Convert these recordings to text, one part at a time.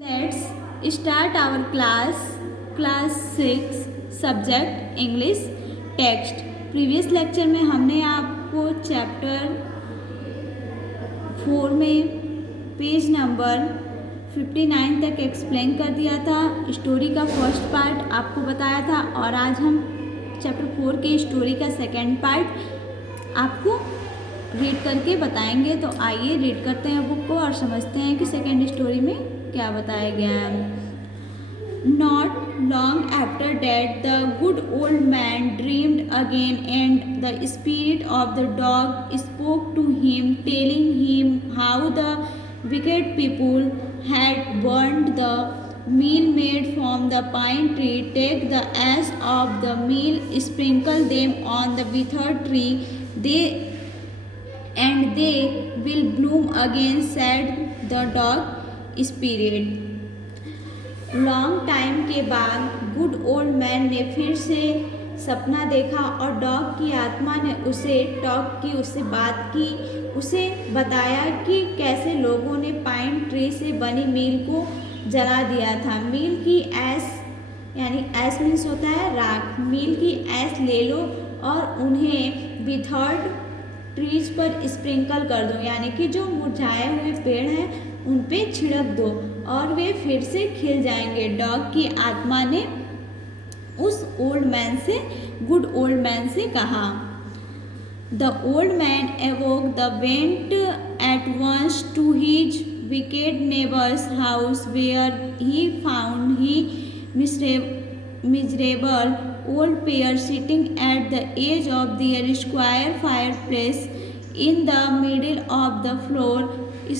Let's start our class 6 subject English text. Previous lecture में हमने आपको चैप्टर 4 में पेज नंबर 59 तक एक्सप्लेन कर दिया था। स्टोरी का फर्स्ट पार्ट आपको बताया था और आज हम चैप्टर 4 की स्टोरी का सेकेंड पार्ट आपको रीड करके बताएंगे। तो आइए रीड करते हैं बुक को और समझते हैं कि सेकेंड स्टोरी में क्या बताया गया है। Not long after that, the good old man dreamed again, and the spirit of the dog spoke to him, telling him how the wicked people had burned the meal made from the pine tree. Take the ash of the meal, sprinkle them on the withered tree, they will bloom again, said the dog spirit. Long time के बाद good old man ने फिर से सपना देखा और dog की आत्मा ने उसे टॉक की, उससे बात की, उसे बताया कि कैसे लोगों ने पाइन ट्री से बनी मील को जला दिया था। मील की ऐश यानी ऐश मीन्स होता है राख। मील की ऐश ले लो और उन्हें विथर्ड ट्रीज पर स्प्रिंकल कर दो, यानी कि जो मुरझाए हुए पेड़ हैं उन पे छिड़क दो और वे फिर से खिल जाएंगे। डॉग की आत्मा ने उस ओल्ड मैन से, गुड ओल्ड मैन से कहा। The old man awoke the went at once to his wicked neighbour's house where he found he miserable old pair sitting at the edge of their square fireplace in the middle of the floor,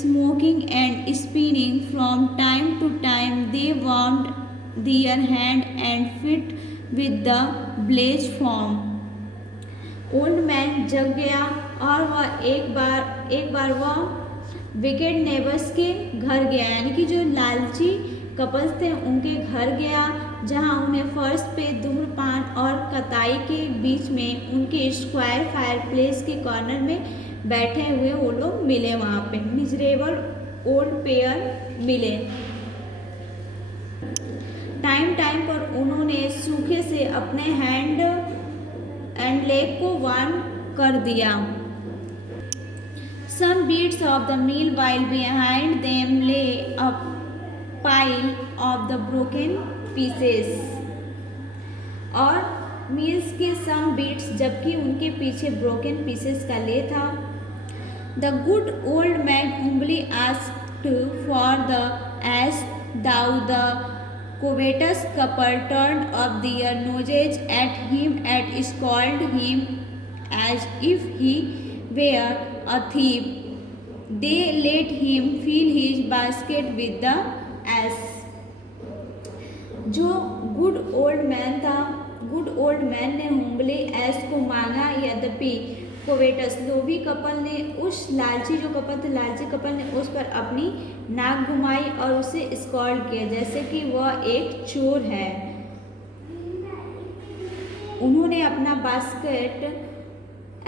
smoking and spinning. From time to time they warmed their hand and feet with the blaze from. Old man जग गया और वह एक बार वह wicked neighbours के घर गया, यानी कि जो लालची कपल्स थे उनके घर गया, जहां उन्हें फर्श पे धूम्रपान और कताई के बीच में उनके स्क्वायर फायरप्लेस के कॉर्नर में बैठे हुए वो लोग मिले। वहाँ पे मिजरेबल ओल्ड पेयर मिले। टाइम टाइम पर उन्होंने सूखे से अपने हैंड एंड लेग को वार्म कर दिया। Some bits of the meal while behind them lay a pile of the broken pieces. और मील्स के सम बीट्स जबकि उनके पीछे ब्रोकन पीसेस का ले था। The good old man humbly asked for the ash, thou the covetous couple turned up their noses at him and scolded him as if he were a thief. They let him fill his basket with the ash. जो good old man था, good old man ने हुम्बली ऐश को मांगा, यद्यपि कोवेटस लोभी couple ने उस लालची जो कपल थे, लालची कपल ने उस पर अपनी नाक घुमाई और उसे स्कॉल्ड किया जैसे कि वह एक चोर है। उन्होंने अपना बास्केट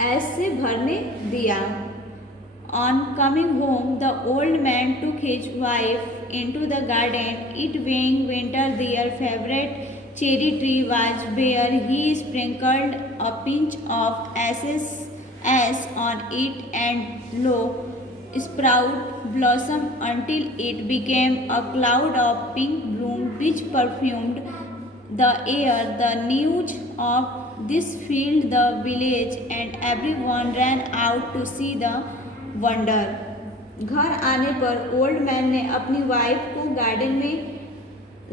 ऐश से भरने दिया। On coming home, the old man took his wife into the garden. It being winter, their favorite cherry tree was bare. He sprinkled a pinch of ash on it and lo, sprout blossomed until it became a cloud of pink bloom which perfumed the air. The news of this filled the village and everyone ran out to see the wonder. घर आने पर old man ने अपनी wife को garden में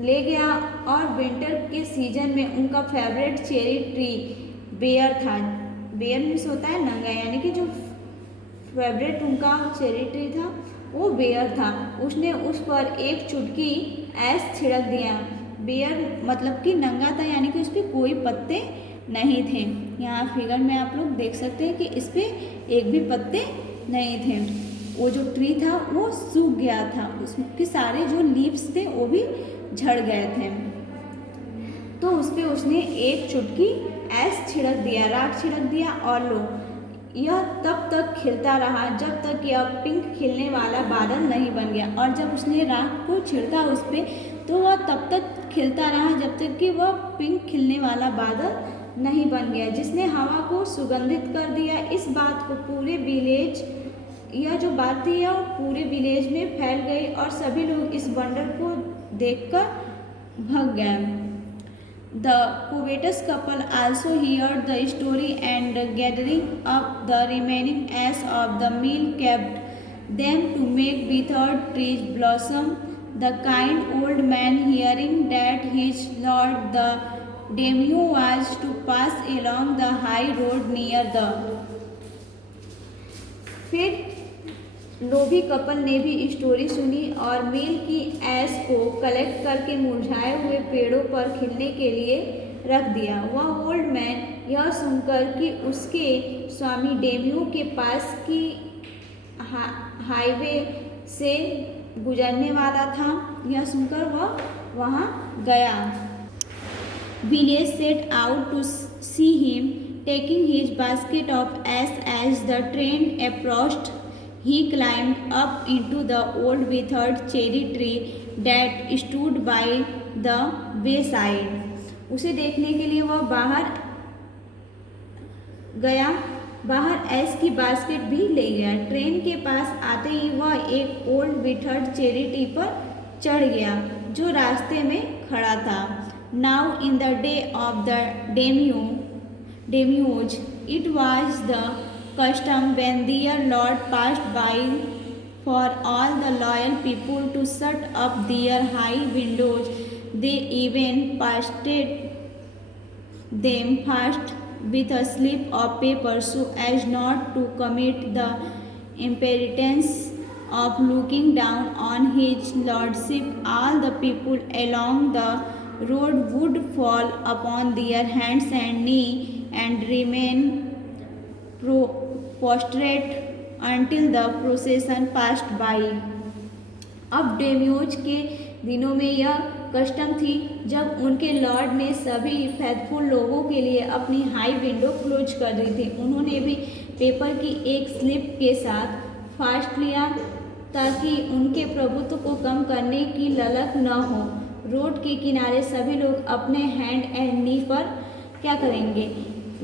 ले गया और विंटर के सीजन में उनका फेवरेट चेरी ट्री बेयर था। बेयर मीन्स होता है नंगा, यानी कि जो फेवरेट उनका चेरी ट्री था वो बेयर था। उसने उस पर एक चुटकी ऐश छिड़क दिया। बेयर मतलब कि नंगा था, यानी कि उस पर कोई पत्ते नहीं थे। यहाँ फिगर में आप लोग देख सकते हैं कि इस पर एक भी पत्ते नहीं थे। वो जो ट्री था वो सूख गया था, उसके सारे जो लीव्स थे वो भी झड़ गए थे। तो उस पर उसने एक चुटकी ऐश छिड़क दिया, राख छिड़क दिया और लो, यह तब तक खिलता रहा जब तक यह पिंक खिलने वाला बादल नहीं बन गया, और जब उसने राख को छिड़का उस पर तो वह तब तक खिलता रहा जब तक कि वह पिंक खिलने वाला बादल नहीं बन गया, जिसने हवा को सुगंधित कर दिया। इस बात को पूरे विलेज, यह जो बात थी यह पूरे विलेज में फैल गई और सभी लोग इस वंडर को देखकर भाग गए। The covetous couple also heard the story and gathering up the remaining ash of the meal kept them to make withered trees blossom. The kind old man, hearing that his lord the daimyo was to pass along the high road near the, फिर लोभी couple ने भी story सुनी और मील की ऐश को collect करके मुरझाए हुए पेड़ों पर खिलने के लिए रख दिया। वह ओल्ड मैन यह सुनकर कि उसके स्वामी डेम्यू के पास की हाईवे से गुजरने वाला था, यह सुनकर वह वहाँ गया। Village set out to see him taking his basket of ash as the train approached. He climbed up into the old withered cherry tree that stood by the wayside. उसे देखने के लिए वह बाहर गया, बाहर ऐश की बास्केट भी ले गया। ट्रेन के पास आते ही वह एक ओल्ड विथर्ड चेरी ट्री पर चढ़ गया जो रास्ते में खड़ा था। Now in the day of the daimyos, it was the custom when their lord passed by for all the loyal people to shut up their high windows. They even pasted them fast with a slip of paper so as not to commit the impertinence of looking down on his lordship. All the people along the road would fall upon their hands and knees and remain prostrate until the procession passed by. अब डेम्योज के दिनों में यह custom थी जब उनके Lord ने सभी फैथफुल लोगों के लिए अपनी हाई विंडो क्लोज कर दी थी। उन्होंने भी पेपर की एक स्लिप के साथ फास्ट लिया ताकि उनके प्रभुत्व को कम करने की ललक न हो। रोड के किनारे सभी लोग अपने हैंड एंड नी पर क्या करेंगे,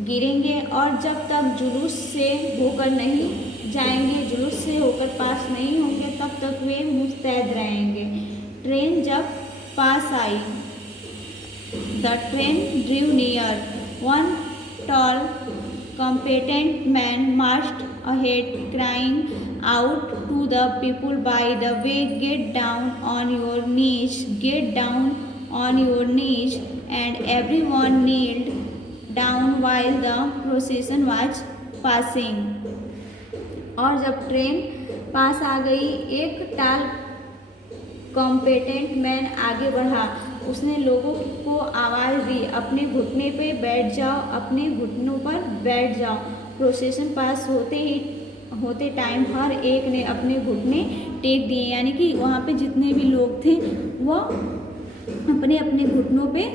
गिरेंगे, और जब तक जुलूस से होकर नहीं जाएंगे, जुलूस से होकर पास नहीं होंगे, तब तक वे मुस्तैद रहेंगे। ट्रेन जब पास आई, the train drew near, one tall competent man marched ahead crying out to the people by the way, get down on your knees, get down on your knees, and everyone kneeled down while the procession was passing. और जब train पास आ गई, एक टाल competent man आगे बढ़ा। उसने लोगों को आवाज़ दी, अपने घुटने पे बैठ जाओ, अपने घुटनों पर बैठ जाओ। प्रोसेशन पास होते टाइम हर एक ने अपने घुटने टेक दिए, यानी कि वहाँ पे जितने भी लोग थे वो अपने अपने घुटनों पे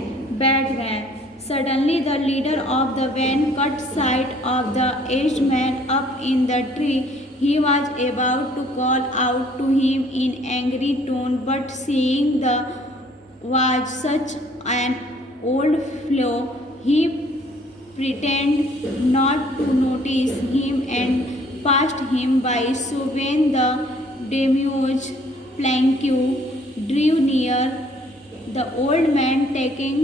बैठ गए। Suddenly the leader of the van caught sight of the aged man up in the tree. He was about to call out to him in angry tone, but seeing the was such an old fellow, he pretended not to notice him and passed him by. So when the daimyo's planque drew near, the old man, taking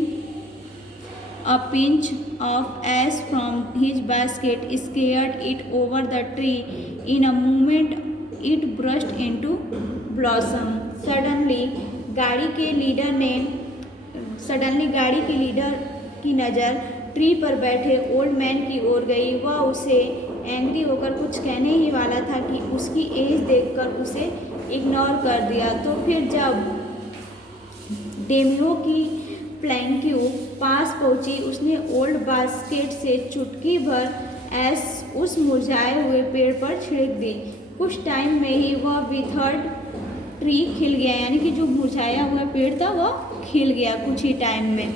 a pinch of ash from his basket, scared it over the tree. In a moment, it burst into blossom. Suddenly, गाड़ी के leader की नज़र tree पर बैठे old man की ओर गई। वह उसे एंग्री होकर कुछ कहने ही वाला था कि उसकी एज देखकर उसे इग्नोर कर दिया। तो फिर जब डेम्यो की प्लैंक्यू पास पहुंची, उसने ओल्ड बास्केट से चुटकी भर ऐश उस मुरझाए हुए पेड़ पर छिड़क दी। कुछ टाइम में ही वह विथर्ड ट्री खिल गया, यानी कि जो मुरझाया हुआ पेड़ था वह खिल गया कुछ ही टाइम में।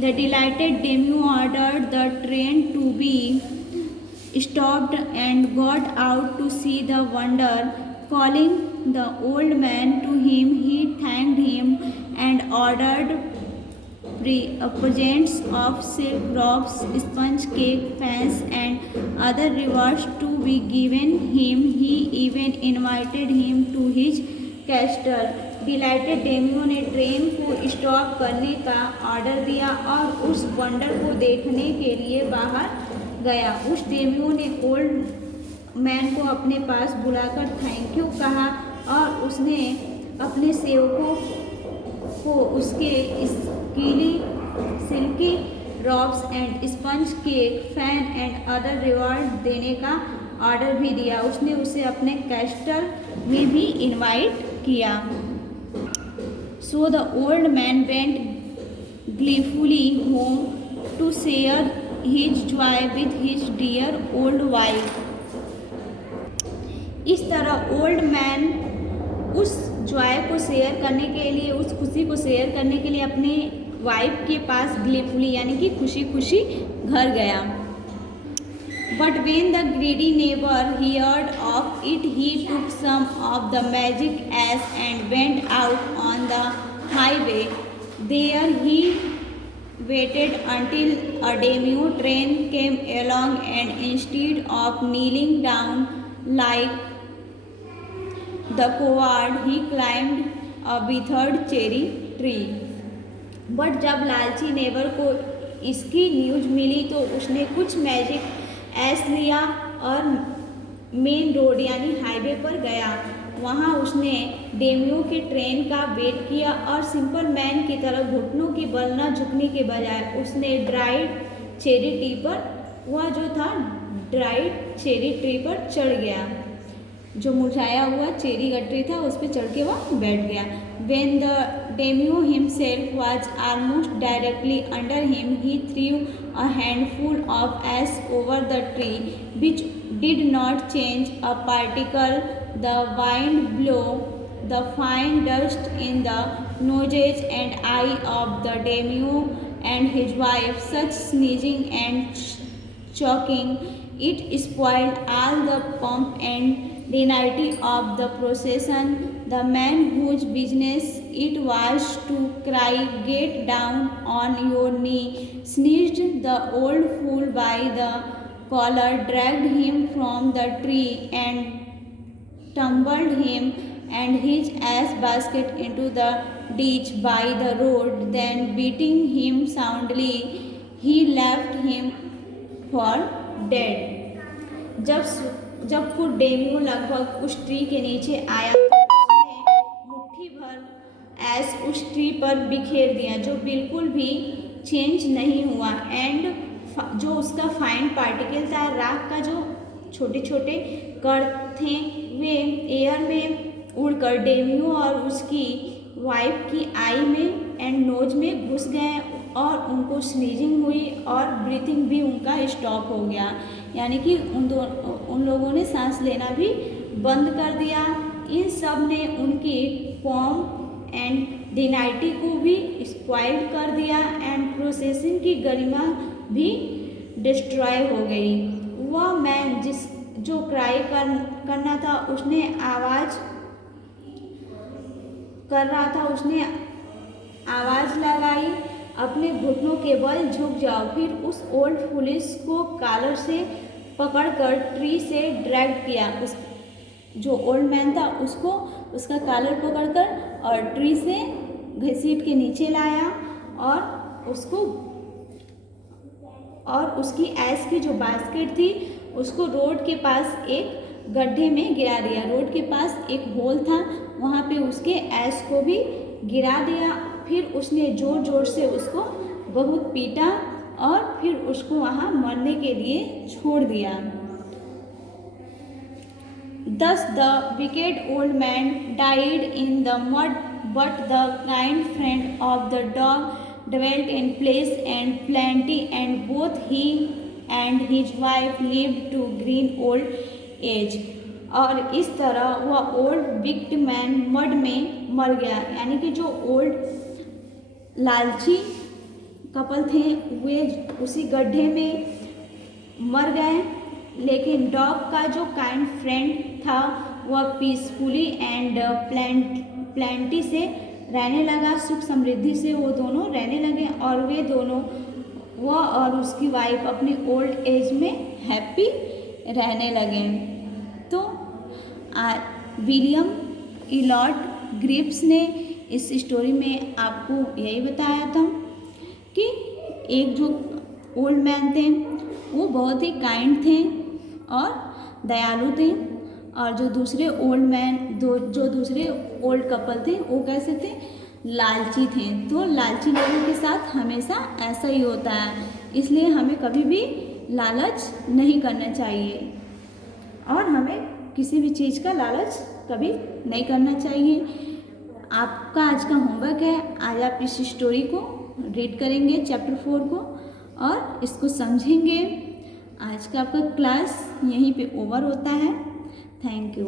The delighted dame ordered the train to be stopped and got out to see the wonder. Calling the old man to him, he thanked him and ordered presents of silk robes, sponge cake, fans, and other rewards to be given him. He even invited him to his castle. Delighted daimyo ने train को stop करने का order दिया और उस wonder को देखने के लिए बाहर गया। उस डेमियो ने ओल्ड मैन को अपने पास बुलाकर थैंक यू कहा और उसने अपने सेवकों को उसके स्कीली silky robes and sponge cake, fan and other reward देने का ऑर्डर भी दिया। उसने उसे अपने कैस्टल में भी इनवाइट किया। So the old man went gleefully home to share his joy with his dear old wife. इस तरह ओल्ड मैन उस जॉय को शेयर करने के लिए, उस खुशी को शेयर करने के लिए अपने वाइफ के पास ग्लीफुली यानी कि खुशी खुशी घर गया। But when the greedy neighbor heard of it, he took some of the magic ash and went out on the highway. There he waited until a daimyo train came along, and instead of kneeling down like the coward, he climbed a withered cherry tree. But जब लालची neighbour को इसकी news मिली तो उसने कुछ magic ऐस लिया और मेन रोड यानी हाईवे पर गया। वहाँ उसने डेमियो के ट्रेन का वेट किया और सिंपल मैन की तरह घुटनों के बल न झुकने के बजाय उसने ड्राइड चेरी ट्री पर, वह जो था ड्राइड चेरी ट्री पर चढ़ गया। जो मुरझाया हुआ चेरी का ट्री था उस पर चढ़ के वह बैठ गया। When the daimyo himself was almost directly under him, he threw a handful of ash over the tree, which did not change a particle. The wind blew the fine dust in the noses and eye of the daimyo and his wife, such sneezing and choking. It spoiled all the pomp and dignity of the procession. The man whose business it was to cry, "Get down on your knee," seized the old fool by the collar, dragged him from the tree, and tumbled him and his ass basket into the ditch by the road. Then, beating him soundly, he left him for dead. जब खुद Demio लगभग उस tree के नीचे आया तो उसने मुट्ठी भर ऐश उस ट्री पर बिखेर दिया जो बिल्कुल भी चेंज नहीं हुआ। एंड जो उसका फाइन पार्टिकल था, राख का जो छोटे छोटे कण थे, वे एयर में उड़कर डेमियो और उसकी वाइफ की आई में एंड नोज में घुस गए और उनको स्नीजिंग हुई और ब्रीथिंग भी उनका स्टॉप हो गया, यानी कि उन लोगों ने सांस लेना भी बंद कर दिया। इन सब ने उनकी फॉर्म एंड डिनाइटी को भी स्पॉइल्ड कर दिया एंड प्रोसेसिंग की गरिमा भी डिस्ट्रॉय हो गई। वह मैन जो क्राई करना था उसने आवाज़ लगाई, अपने घुटनों के बल झुक जाओ। फिर उस ओल्ड पुलिस को कॉलर से पकड़कर ट्री से ड्रैग किया। उस जो ओल्ड मैन था उसको उसका कॉलर पकड़कर और ट्री से घसीट के नीचे लाया और उसकी ऐश की जो बास्केट थी उसको रोड के पास एक गड्ढे में गिरा दिया। रोड के पास एक होल था, वहाँ पे उसके ऐश को भी गिरा दिया। फिर उसने ज़ोर ज़ोर से उसको बहुत पीटा और फिर उसको वहाँ मरने के लिए छोड़ दिया। Thus the wicked old man died in the mud, but the kind friend of the dog dwelt in peace and plenty, and both he and his wife lived to green old age. और इस तरह वह old wicked man mud में मर गया, यानी कि जो ओल्ड लालची कपल थे वे उसी गड्ढे में मर गए। लेकिन डॉग का जो काइंड फ्रेंड था वह पीसफुली एंड प्लेंटी से रहने लगा, सुख समृद्धि से वो दोनों रहने लगे और वे दोनों, वह और उसकी वाइफ अपनी ओल्ड एज में हैप्पी रहने लगे। तो विलियम इलॉट गिब्स ने इस स्टोरी में आपको यही बताया था कि एक जो ओल्ड मैन थे वो बहुत ही काइंड थे और दयालु थे, और जो दूसरे दूसरे ओल्ड कपल थे वो कैसे थे, लालची थे। तो लालची लोगों के साथ हमेशा ऐसा ही होता है, इसलिए हमें कभी भी लालच नहीं करना चाहिए और हमें किसी भी चीज़ का लालच कभी नहीं करना चाहिए। आपका आज का होमवर्क है, आज आप इस स्टोरी को रीड करेंगे चैप्टर 4 को और इसको समझेंगे। आज का आपका क्लास यहीं पे ओवर होता है। Thank you.